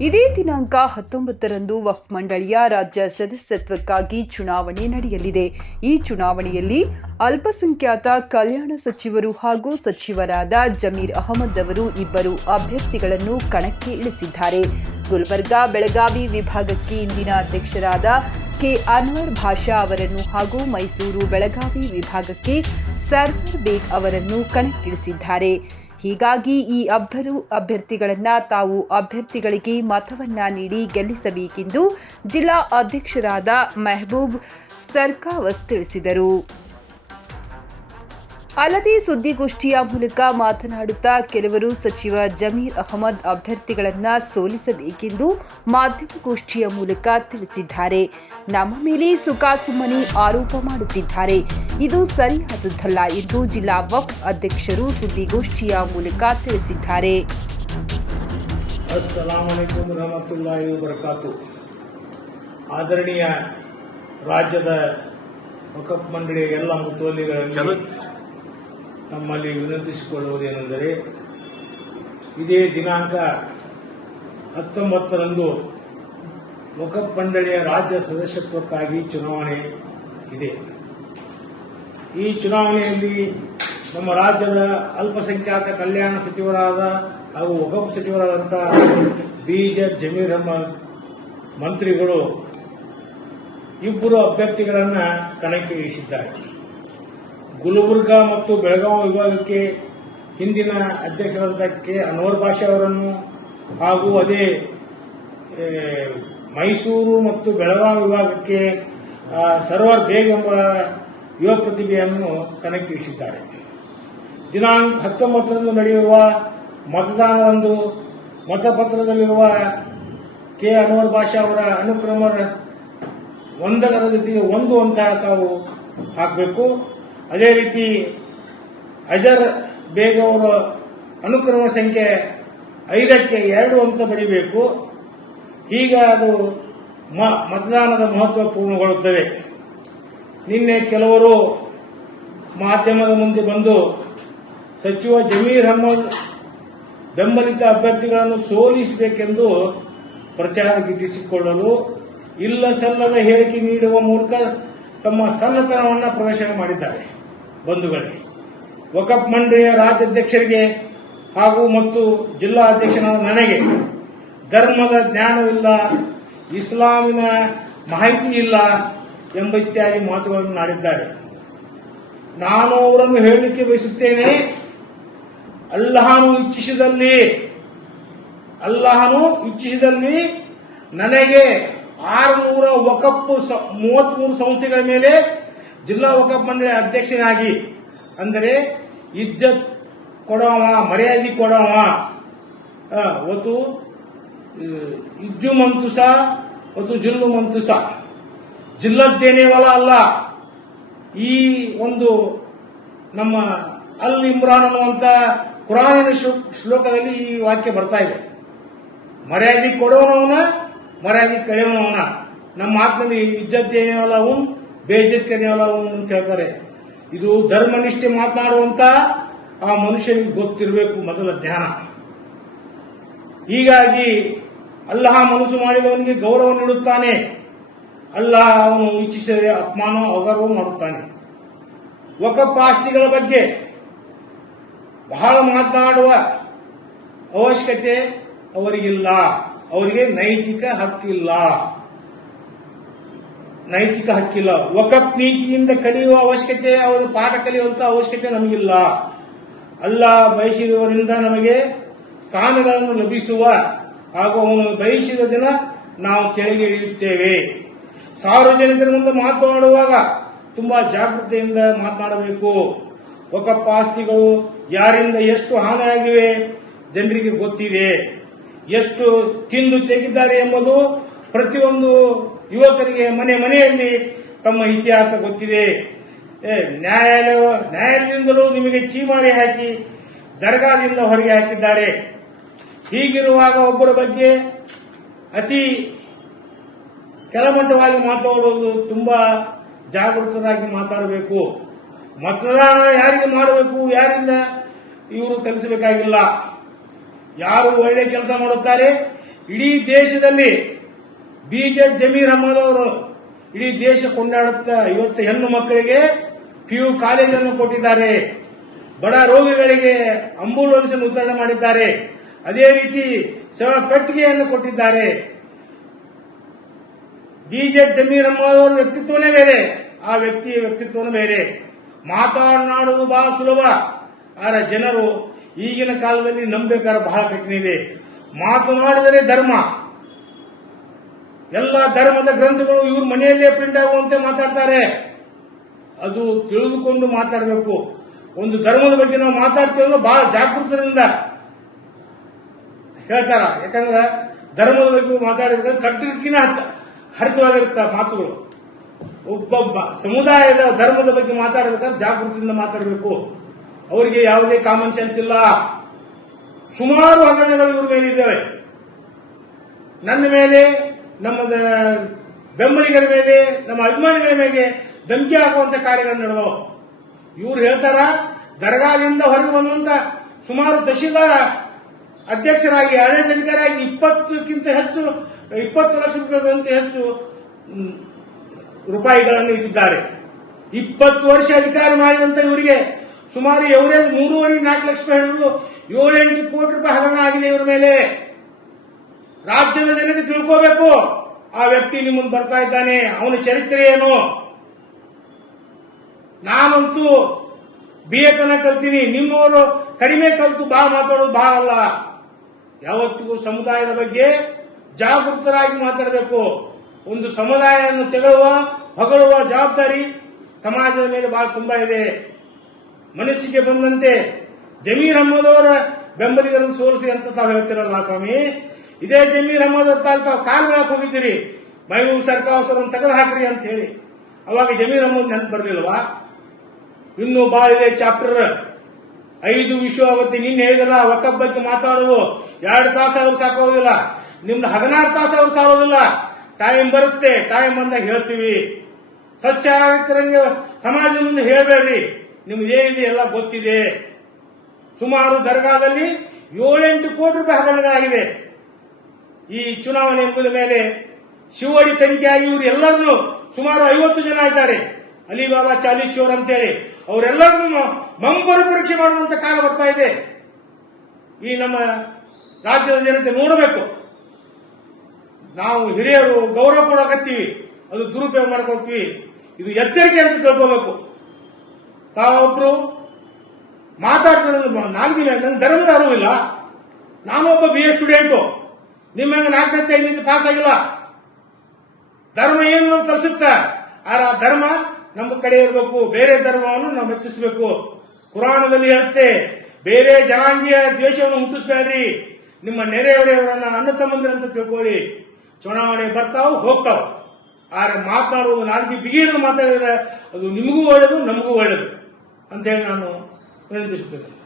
ಇದೇ ದಿನಾಂಕ ಹತ್ತೊಂಬತ್ತರಂದು ವಫ್ ಮಂಡಳಿಯ ರಾಜ್ಯ ಸದಸ್ಯತ್ವಕ್ಕಾಗಿ ಚುನಾವಣೆ ನಡೆಯಲಿದೆ. ಈ ಚುನಾವಣೆಯಲ್ಲಿ ಅಲ್ಪಸಂಖ್ಯಾತ ಕಲ್ಯಾಣ ಸಚಿವರು ಹಾಗೂ ಸಚಿವರಾದ ಜಮೀರ್ ಅಹಮದ್ ಅವರು ಇಬ್ಬರು ಅಭ್ಯರ್ಥಿಗಳನ್ನು ಕಣಕ್ಕೆ ಇಳಿಸಿದ್ದಾರೆ. ಗುಲ್ಬರ್ಗಾ, ಬೆಳಗಾವಿ ವಿಭಾಗಕ್ಕೆ ಇಂದಿನ ಅಧ್ಯಕ್ಷರಾದ ಕೆ. ಅನ್ವರ್ ಭಾಷಾ ಅವರನ್ನು ಹಾಗೂ ಮೈಸೂರು, ಬೆಳಗಾವಿ ವಿಭಾಗಕ್ಕೆ ಸರ್ವರ್ ಬೇಗ್ ಅವರನ್ನು ಕಣಕ್ಕಿಳಿಸಿದ್ದಾರೆ. ಹೀಗಾಗಿ ಈ ಅಬ್ಬರು ಅಭ್ಯರ್ಥಿಗಳನ್ನು ತಾವು ಅಭ್ಯರ್ಥಿಗಳಿಗೆ ಮತವನ್ನ ನೀಡಿ ಗೆಲ್ಲಿಸಬೇಕೆಂದು ಜಿಲ್ಲಾ ಅಧ್ಯಕ್ಷರಾದ ಮೆಹಬೂಬ್ ಸರ್ಕಾವಸ್ ತಿಳಿಸಿದರು. ಅಲ್ಲದೆ ಸುದ್ದಿಗೋಷ್ಠಿಯ ಮೂಲಕ ಮಾತನಾಡುತ್ತಾ ಕೆಲವರು ಸಚಿವ ಜಮೀರ್ ಅಹಮದ್ ಅಭ್ಯರ್ಥಿಗಳನ್ನ ಸೋಲಿಸಬೇಕೆಂದು ಮಾಧ್ಯಮಗೋಷ್ಠಿಯ ಮೂಲಕ ತಿಳಿಸಿದ್ದಾರೆ. ನಮ್ಮ ಮೇಲೆ ಸುಖಾಸುಮ್ಮನೆ ಆರೋಪ ಮಾಡುತ್ತಿದ್ದಾರೆ. ಇದು ಸರಿಯಾದದ್ದಲ್ಲ ಎಂದು ಜಿಲ್ಲಾ ವಫ್ ಅಧ್ಯಕ್ಷರು ಸುದ್ದಿಗೋಷ್ಠಿಯ ಮೂಲಕ ತಿಳಿಸಿದ್ದಾರೆ. ಅಸ್ಸಲಾಮಲೈಕುಮ್ ರಹಮತುಲ್ಲಾಹಿ ವಬರಕಾತು. ಆದರಣೀಯ ರಾಜ್ಯದ ವಕಫ್ ಮಂಡಳಿಯ ಎಲ್ಲ ಮುತುವಲ್ಲಿಗಳಲ್ಲಿ ನಮ್ಮಲ್ಲಿ ವಿನಂತಿಸಿಕೊಳ್ಳುವುದೇನೆಂದರೆ, ಇದೇ ದಿನಾಂಕ ಹತ್ತೊಂಬತ್ತರಂದು ವಕಫ್ ಮಂಡಳಿಯ ರಾಜ್ಯ ಸದಸ್ಯತ್ವಕ್ಕಾಗಿ ಚುನಾವಣೆ ಇದೆ. ಈ ಚುನಾವಣೆಯಲ್ಲಿ ನಮ್ಮ ರಾಜ್ಯದ ಅಲ್ಪಸಂಖ್ಯಾತ ಕಲ್ಯಾಣ ಸಚಿವರಾದ ಹಾಗೂ ವಕಫ್ ಸಚಿವರಾದಂಥ ಬಿ ಜೆ ಜಮೀರ್ ಅಹಮದ್ ಮಂತ್ರಿಗಳು ಇಬ್ಬರು ಅಭ್ಯರ್ಥಿಗಳನ್ನು ಕಣಕ್ಕೆ ಇಳಿಸಿದ್ದಾರೆ ಗುಲ್ಬರ್ಗಾ ಮತ್ತು ಬೆಳಗಾವಿ ವಿಭಾಗಕ್ಕೆ ಹಿಂದಿನ ಅಧ್ಯಕ್ಷರಾದ ಕೆ ಅನ್ವರ್ ಭಾಷೆ ಅವರನ್ನು ಹಾಗೂ ಅದೇ ಮೈಸೂರು ಮತ್ತು ಬೆಳಗಾವಿ ವಿಭಾಗಕ್ಕೆ ಸರ್ವರ್ ಬೇಗ್ ಎಂಬ ಯುವ ಪ್ರತಿಭೆಯನ್ನು ಕಣಕ್ಕಿಳಿಸಿದ್ದಾರೆ. ದಿನಾಂಕ ಹತ್ತೊಂಬತ್ತರಂದು ನಡೆಯುವ ಮತದಾನದಂದು ಮತಪತ್ರದಲ್ಲಿರುವ ಕೆ. ಅನ್ವರ್ ಭಾಷಾ ಅವರ ಅನುಕ್ರಮ ಒಂದರ ಜೊತೆಗೆ ಒಂದು ಅಂತ ತಾವು ಹಾಕಬೇಕು. ಅದೇ ರೀತಿ ಅಜರ್ ಬೇಗ ಅವರು ಅನುಕ್ರಮ ಸಂಖ್ಯೆ ಐದಕ್ಕೆ ಎರಡು ಅಂತ ಬರೀಬೇಕು. ಈಗ ಅದು ಮ- ಮತದಾನದ ಮಹತ್ವ ಪೂರ್ಣಗೊಳ್ಳುತ್ತದೆ. ನಿನ್ನೆ ಕೆಲವರು ಮಾಧ್ಯಮದ ಮುಂದೆ ಬಂದು ಸಚಿವ ಜಮೀರ್ ಅಹಮದ್ ಬೆಂಬಲಿತ ಅಭ್ಯರ್ಥಿಗಳನ್ನು ಸೋಲಿಸಬೇಕೆಂದು ಪ್ರಚಾರ ಗಿಟ್ಟಿಸಿಕೊಳ್ಳಲು ಇಲ್ಲ ಸಲ್ಲದ ಹೇಳಿಕೆ ನೀಡುವ ಮೂಲಕ ತಮ್ಮ ಸಲ್ಲತನವನ್ನು ಪ್ರದರ್ಶನ ಮಾಡಿದ್ದಾರೆ. ಬಂಧುಗಳೇ ವಕಫ್ ಮಂಡಳಿಯ ರಾಜ್ಯಾಧ್ಯಕ್ಷರಿಗೆ ಹಾಗೂ ಮತ್ತು ಜಿಲ್ಲಾ ಅಧ್ಯಕ್ಷನಾದ ನನಗೆ ಧರ್ಮದ ಜ್ಞಾನವಿಲ್ಲ, ಇಸ್ಲಾಮಿನ ಮಾಹಿತಿ ಇಲ್ಲ ಎಂಬ ಇತ್ಯಾದಿ ಮಾತುಗಳನ್ನು ನಾಡಿದ್ದಾರೆ. ನಾನು ಅವರನ್ನು ಹೇಳಲಿಕ್ಕೆ ಬಯಸುತ್ತೇನೆ, ಅಲ್ಲಹನು ಇಚ್ಛಿಸಿದಲ್ಲಿ ಅಲ್ಲಹನು ಇಚ್ಛಿಸಿದಲ್ಲಿ ನನಗೆ ಆರುನೂರ ವಕಪ್ಪು ಮೂವತ್ಮೂರು ಸಂಸ್ಥೆಗಳ ಮೇಲೆ ಜಿಲ್ಲಾ ವಕಫ್ ಮಂಡಳಿ ಅಧ್ಯಕ್ಷನಾಗಿ ಅಂದರೆ ಇಜ್ಜತ್ ಕೊಡೋವ, ಮರ್ಯಾದೆ ಕೊಡೋವ ಒತ್ತು ಇಜ್ಜು ಮಂತುಸ, ಒತ್ತು ಜಿಲ್ಲು ಮಂತುಸ. ಜಿಲ್ಲದ್ದೇನೇವಲ್ಲ ಅಲ್ಲ. ಈ ಒಂದು ನಮ್ಮ ಅಲ್ ಇಮ್ರಾನ್ ಅನ್ನುವಂತ ಕುರಾನಿನ ಶ್ಲೋ- ಶ್ಲೋಕದಲ್ಲಿ ಈ ವಾಕ್ಯ ಬರ್ತಾ ಇದೆ. ಮರ್ಯಾದೆ ಕೊಡೋನವನ, ಮರ್ಯಾದೆ ಕಳೆಯೋನವನ. ನಮ್ಮ ಮಾತಿನಲ್ಲಿ ಇಜ್ಜತ್ತೇನೇವಲ್ಲ ಅವನು ಬೇಜತ್ತೇನೇವಲ್ಲ ಅವನು ಅಂತ ಹೇಳ್ತಾರೆ. ಇದು ಧರ್ಮನಿಷ್ಠೆ ಮಾತನಾಡುವಂತ ಆ ಮನುಷ್ಯನಿಗೆ ಗೊತ್ತಿರಬೇಕು ಮೊದಲ ಧ್ಯಾನ ಹೀಗಾಗಿ ಅಲ್ಲಹ ಮನಸ್ಸು ಮಾಡಿದವನಿಗೆ ಗೌರವ ನೀಡುತ್ತಾನೆ. ಅಲ್ಲಹ ಅವನು ಇಚ್ಛಿಸಿದರೆ ಅಪಮಾನ ಅಗೌರವ ಮಾಡುತ್ತಾನೆ. ವಕಫ್ ಆಸ್ತಿಗಳ ಬಗ್ಗೆ ಬಹಳ ಮಾತನಾಡುವ ಅವಶ್ಯಕತೆ ಅವರಿಗಿಲ್ಲ. ಅವರಿಗೆ ನೈತಿಕ ಹಕ್ಕಿಲ್ಲ. ನೈತಿಕ ಹಕ್ಕಿಲ್ಲ. ಒಕಪ್ ನೀತಿಯಿಂದ ಕಲಿಯುವ ಅವಶ್ಯಕತೆ, ಅವರು ಪಾಠ ಕಲಿಯುವಂತ ಅವಶ್ಯಕತೆ ನಮಗಿಲ್ಲ. ಅಲ್ಲ ಬಯಸಿದವರಿಂದ ನಮಗೆ ಸ್ಥಾನಗಳನ್ನು ಲಭಿಸುವ ಹಾಗೂ ಅವನು ಬಯಸಿದ ದಿನ ನಾವು ಕೆಳಗೆ ಇಳಿಯುತ್ತೇವೆ. ಸಾರ್ವಜನಿಕರ ಮುಂದೆ ಮಾತನಾಡುವಾಗ ತುಂಬಾ ಜಾಗೃತೆಯಿಂದ ಮಾತನಾಡಬೇಕು. ಒಕಪ್ಪ ಆಸ್ತಿಗಳು ಯಾರಿಂದ ಎಷ್ಟು ಹಾನಿಯಾಗಿವೆ ಜನರಿಗೆ ಗೊತ್ತಿದೆ. ಎಷ್ಟು ತಿಂದು ತೆಗಿದ್ದಾರೆ ಎಂಬುದು ಪ್ರತಿಯೊಂದು ಯುವಕರಿಗೆ ಮನೆ ಮನೆಯಲ್ಲಿ ತಮ್ಮ ಇತಿಹಾಸ ಗೊತ್ತಿದೆ. ನ್ಯಾಯಾಲಯ ನ್ಯಾಯಾಲಯದಿಂದಲೂ ನಿಮಗೆ ಚೀಮಾರಿ ಹಾಕಿ, ದರ್ಗಾದಿಂದ ಹೊರಗೆ ಹಾಕಿದ್ದಾರೆ. ಹೀಗಿರುವಾಗ ಒಬ್ಬರ ಬಗ್ಗೆ ಅತಿ ಕೆಳಮಟ್ಟವಾಗಿ ಮಾತಾಡೋದು ತುಂಬಾ ಜಾಗೃತರಾಗಿ ಮಾತಾಡಬೇಕು. ಮತದಾನ ಯಾರಿಗೆ ಮಾಡಬೇಕು, ಯಾರಿಂದ ಇವರು ಕಲಿಸಬೇಕಾಗಿಲ್ಲ. ಯಾರು ಒಳ್ಳೆ ಕೆಲಸ ಮಾಡುತ್ತಾರೆ? ಇಡೀ ದೇಶದಲ್ಲಿ ಬಿಜೆ ಜಮೀರ್ ಅಹಮದ್ ಅವರು ಇಡೀ ದೇಶ ಕೊಂಡಾಡುತ್ತ ಇವತ್ತು ಹೆಣ್ಣು ಮಕ್ಕಳಿಗೆ ಪಿ ಯು ಕಾಲೇಜನ್ನು ಕೊಟ್ಟಿದ್ದಾರೆ. ಬಡ ರೋಗಿಗಳಿಗೆ ಅಂಬುಲೆನ್ಸ್ ವಿತರಣೆ ಮಾಡಿದ್ದಾರೆ. ಅದೇ ರೀತಿ ಶವ ಪೆಟ್ಟಿಗೆಯನ್ನು ಕೊಟ್ಟಿದ್ದಾರೆ. ಬಿಜೆ ಜಮೀರ್ ಅಹಮದ್ ಅವರ ವ್ಯಕ್ತಿತ್ವನೇ ಬೇರೆ. ಆ ವ್ಯಕ್ತಿಯ ವ್ಯಕ್ತಿತ್ವನೂ ಬೇರೆ. ಮಾತನಾಡುವುದು ಬಹಳ ಸುಲಭ. ಆದರೆ ಜನರು ಈಗಿನ ಕಾಲದಲ್ಲಿ ನಂಬೇಕಾದ್ರೆ ಬಹಳ ಕಠಿಣ ಇದೆ. ಮಾತನಾಡಿದರೆ ಧರ್ಮ. ಎಲ್ಲ ಧರ್ಮದ ಗ್ರಂಥಗಳು ಇವ್ರ ಮನೆಯಲ್ಲೇ ಪ್ರಿಂಟ್ ಆಗುವಂತೆ ಮಾತಾಡ್ತಾರೆ. ಅದು ತಿಳಿದುಕೊಂಡು ಮಾತಾಡಬೇಕು. ಒಂದು ಧರ್ಮದ ಬಗ್ಗೆ ನಾವು ಮಾತಾಡ್ತೇವೆ ಬಹಳ ಜಾಗೃತರಿಂದ ಹೇಳ್ತಾರ. ಯಾಕಂದ್ರೆ ಧರ್ಮದ ಬಗ್ಗೆ ಮಾತಾಡಿದ್ರೆ ಕಟ್ಟಿಗಿನ ಹರಿತವಾಗಿರುತ್ತ ಮಾತುಗಳು. ಒಬ್ಬೊಬ್ಬ ಸಮುದಾಯದ ಧರ್ಮದ ಬಗ್ಗೆ ಮಾತಾಡಬೇಕಾದ್ರೆ ಜಾಗೃತಿಯಿಂದ ಮಾತಾಡಬೇಕು. ಅವರಿಗೆ ಯಾವುದೇ ಕಾಮನ್ ಸೆನ್ಸ್ ಇಲ್ಲ. ಸುಮಾರು ಹಗರಣಗಳು ಇವ್ರ ಮೇಲೆ ಇದ್ದಾವೆ ನನ್ನ ಮೇಲೆ ನಮ್ಮ ಬೆಂಬಲಿಗರ ಮೇಲೆ, ನಮ್ಮ ಅಭಿಮಾನಿಗಳ ಮೇಲೆ ಧಮಕಿ ಹಾಕುವಂತ ಕಾರ್ಯಗಳನ್ನು ನಡೆದವು. ಇವ್ರು ಹೇಳ್ತಾರ, ದರ್ಗಾದಿಂದ ಹೊರಗೆ ಬಂದಂತ ಸುಮಾರು ತಹಶೀಲ್ದಾರ್ ಅಧ್ಯಕ್ಷರಾಗಿ, ಆಡಳಿತಾಧಿಕಾರಿಯಾಗಿ ಇಪ್ಪತ್ತಕ್ಕಿಂತ ಹೆಚ್ಚು, ಇಪ್ಪತ್ತು ಲಕ್ಷ ರೂಪಾಯಿಗಿಂತ ಹೆಚ್ಚು ರೂಪಾಯಿಗಳನ್ನು ಇಟ್ಟಿದ್ದಾರೆ. ಇಪ್ಪತ್ತು ವರ್ಷ ಅಧಿಕಾರ ಮಾಡಿದಂತ ಇವರಿಗೆ ಸುಮಾರು ಎವರೇಜ್ ಮೂರುವರೆ ನಾಲ್ಕು ಲಕ್ಷ ರೂಪಾಯಿ ಹಿಡಿದು ಏಳೆಂಟು ಕೋಟಿ ರೂಪಾಯಿ ಹಗರಣ ಆಗಿದೆ ಇವರ ಮೇಲೆ. ರಾಜ್ಯದ ಜನತೆ ತಿಳ್ಕೋಬೇಕು. ಆ ವ್ಯಕ್ತಿ ನಿಮ್ಮ ಬರ್ತಾ ಇದ್ದಾನೆ, ಅವನ ಚರಿತ್ರೆ ಏನು? ನಾನಂತೂ ಬಿ ಎ ತನ ಕಲ್ತೀನಿ. ನಿಮ್ಮವರು ಕಡಿಮೆ ಕಲ್ತು ಬಾ, ಮಾತಾಡೋದು ಬಾ ಅಲ್ಲ. ಯಾವತ್ತಿಗೂ ಸಮುದಾಯದ ಬಗ್ಗೆ ಜಾಗೃತರಾಗಿ ಮಾತಾಡಬೇಕು. ಒಂದು ಸಮುದಾಯವನ್ನು ತೆಗಳುವ, ಹೊಗಳುವ ಜವಾಬ್ದಾರಿ ಸಮಾಜದ ಮೇಲೆ ಬಹಳ ತುಂಬಾ ಇದೆ. ಮನಸ್ಸಿಗೆ ಬಂದಂತೆ ಜಮೀರ್ ಅಹಮದ್ ಅವರ ಬೆಂಬಲಿಗರನ್ನು ಸೋಲಿಸಿ ಅಂತ ತಾವು ಹೇಳ್ತಿರಲ್ಲ ಸ್ವಾಮಿ? ಇದೇ ಜಮೀರ್ ಅಹಮದ್ ತಾವು ಕಾಲ್ ಬೆಳಕ್ ಹೋಗಿದ್ದೀರಿ. ಮೈಬೂಬ್ ಸರ್ಕಾರ ತೆಗೆದು ಹಾಕ್ರಿ ಅಂತ ಹೇಳಿ. ಅವಾಗ ಜಮೀರ್ ಅಹಮದ್ ನೆನಪು ಬರ್ಲಿಲ್ವಾ? ಇನ್ನು ಬಾಳ ಇದೆ ಚಾಪ್ಟರ್ ಐದು ವಿಶ್ವ ಅವತ್ತಿ ನಿನ್ನೆ ಹೇಳಿದಲ್ಲ ವಕಫ್ ಬಗ್ಗೆ ಮಾತಾಡೋದು ಎರಡು ತಾಸು ಅವ್ರು ಸಾಕೋದಿಲ್ಲ ನಿಮ್ದು ಹದಿನಾರು ತಾಸು ಅವ್ರು ಸಾಕೋದಿಲ್ಲ ಟೈಮ್ ಬರುತ್ತೆ ಟೈಮ್ ಬಂದಾಗ ಹೇಳ್ತೀವಿ. ಸ್ವಚ್ಛ ಆಗಿರಂಗೆ ಸಮಾಜದಿಂದ ಹೇಳಬೇಡ್ರಿ. ನಿಮ್ಗೆ ಏನಿದೆ ಎಲ್ಲ ಗೊತ್ತಿದೆ. ಸುಮಾರು ದರ್ಗಾದಲ್ಲಿ ಏಳೆಂಟು ಕೋಟಿ ರೂಪಾಯಿ ಹಗರಣಗಳಾಗಿದೆ. ಈ ಚುನಾವಣೆ ಎಂಬುದ ಮೇಲೆ ಶಿವಡಿ ತನಿಖೆಯಾಗಿ ಇವರು ಎಲ್ಲರನ್ನು ಸುಮಾರು ಐವತ್ತು ಜನ ಇದ್ದಾರೆ. ಅಲಿಬಾಬಾ ಚಾಲೀಚೋರ್ ಅಂತೇಳಿ ಅವರೆಲ್ಲರನ್ನು ಮಂಬರು ಪರೀಕ್ಷೆ ಮಾಡುವಂತ ಕಾಲ ಬರ್ತಾ ಇದೆ. ಈ ನಮ್ಮ ರಾಜ್ಯದ ಜನತೆ ನೋಡಬೇಕು. ನಾವು ಹಿರಿಯರು ಗೌರವ ಕೊಡಕತ್ತೀವಿ ಅದು ದುರುಪಯೋಗ ಮಾಡ್ಕೋತೀವಿ ಇದು ಎಚ್ಚರಿಕೆ ಅಂತ ತಿಳ್ಕೋಬೇಕು. ತಾವೊಬ್ರು ಮಾತಾಡ್ತಿರೋದು ನಾಲ್ಕು ನನ್ನ ಧರ್ಮದ ಅರಿವಿಲ್ಲ. ನಾನೊಬ್ಬ ಬಿ ಎ ಸ್ಟೂಡೆಂಟು ನಿಮ್ಮಂಗೆ ನಾಲ್ಕನೇ ಐದನೇ ಪಾಸ್ ಆಗಿಲ್ಲ. ಧರ್ಮ ಏನು ಕಲಿಸುತ್ತ ಆ ಧರ್ಮ ನಮ್ಮ ಕಡೆ ಇರಬೇಕು, ಬೇರೆ ಧರ್ಮವನ್ನು ನಾವು ಮೆಚ್ಚಿಸಬೇಕು ಕುರಾನದಲ್ಲಿ ಹೇಳುತ್ತೆ, ಬೇರೆ ಜನಾಂಗೀಯ ದ್ವೇಷವನ್ನು ಹುಟ್ಟಿಸ್ಬೇಡ್ರಿ. ನಿಮ್ಮ ನೆರೆಯವರೆಯವರನ್ನ ಅಣ್ಣ ತಮ್ಮಂದಿರಂತ ತಿಳ್ಕೊಳ್ಳಿ. ಚುನಾವಣೆ ಬರ್ತಾವ, ಹೋಗ್ತಾವ. ಆದ್ರೆ ಮಾತನಾಡುವ ನಾಲ್ಕು ಬಿಗಿಡು ಮಾತಾಡಿದ್ರೆ ಅದು ನಿಮಗೂ ಒಳ್ಳೇದು, ನಮಗೂ ಒಳ್ಳೇದು ಅಂತೇಳಿ ನಾನು ವಿನಂತಿಸುತ್ತೇನೆ.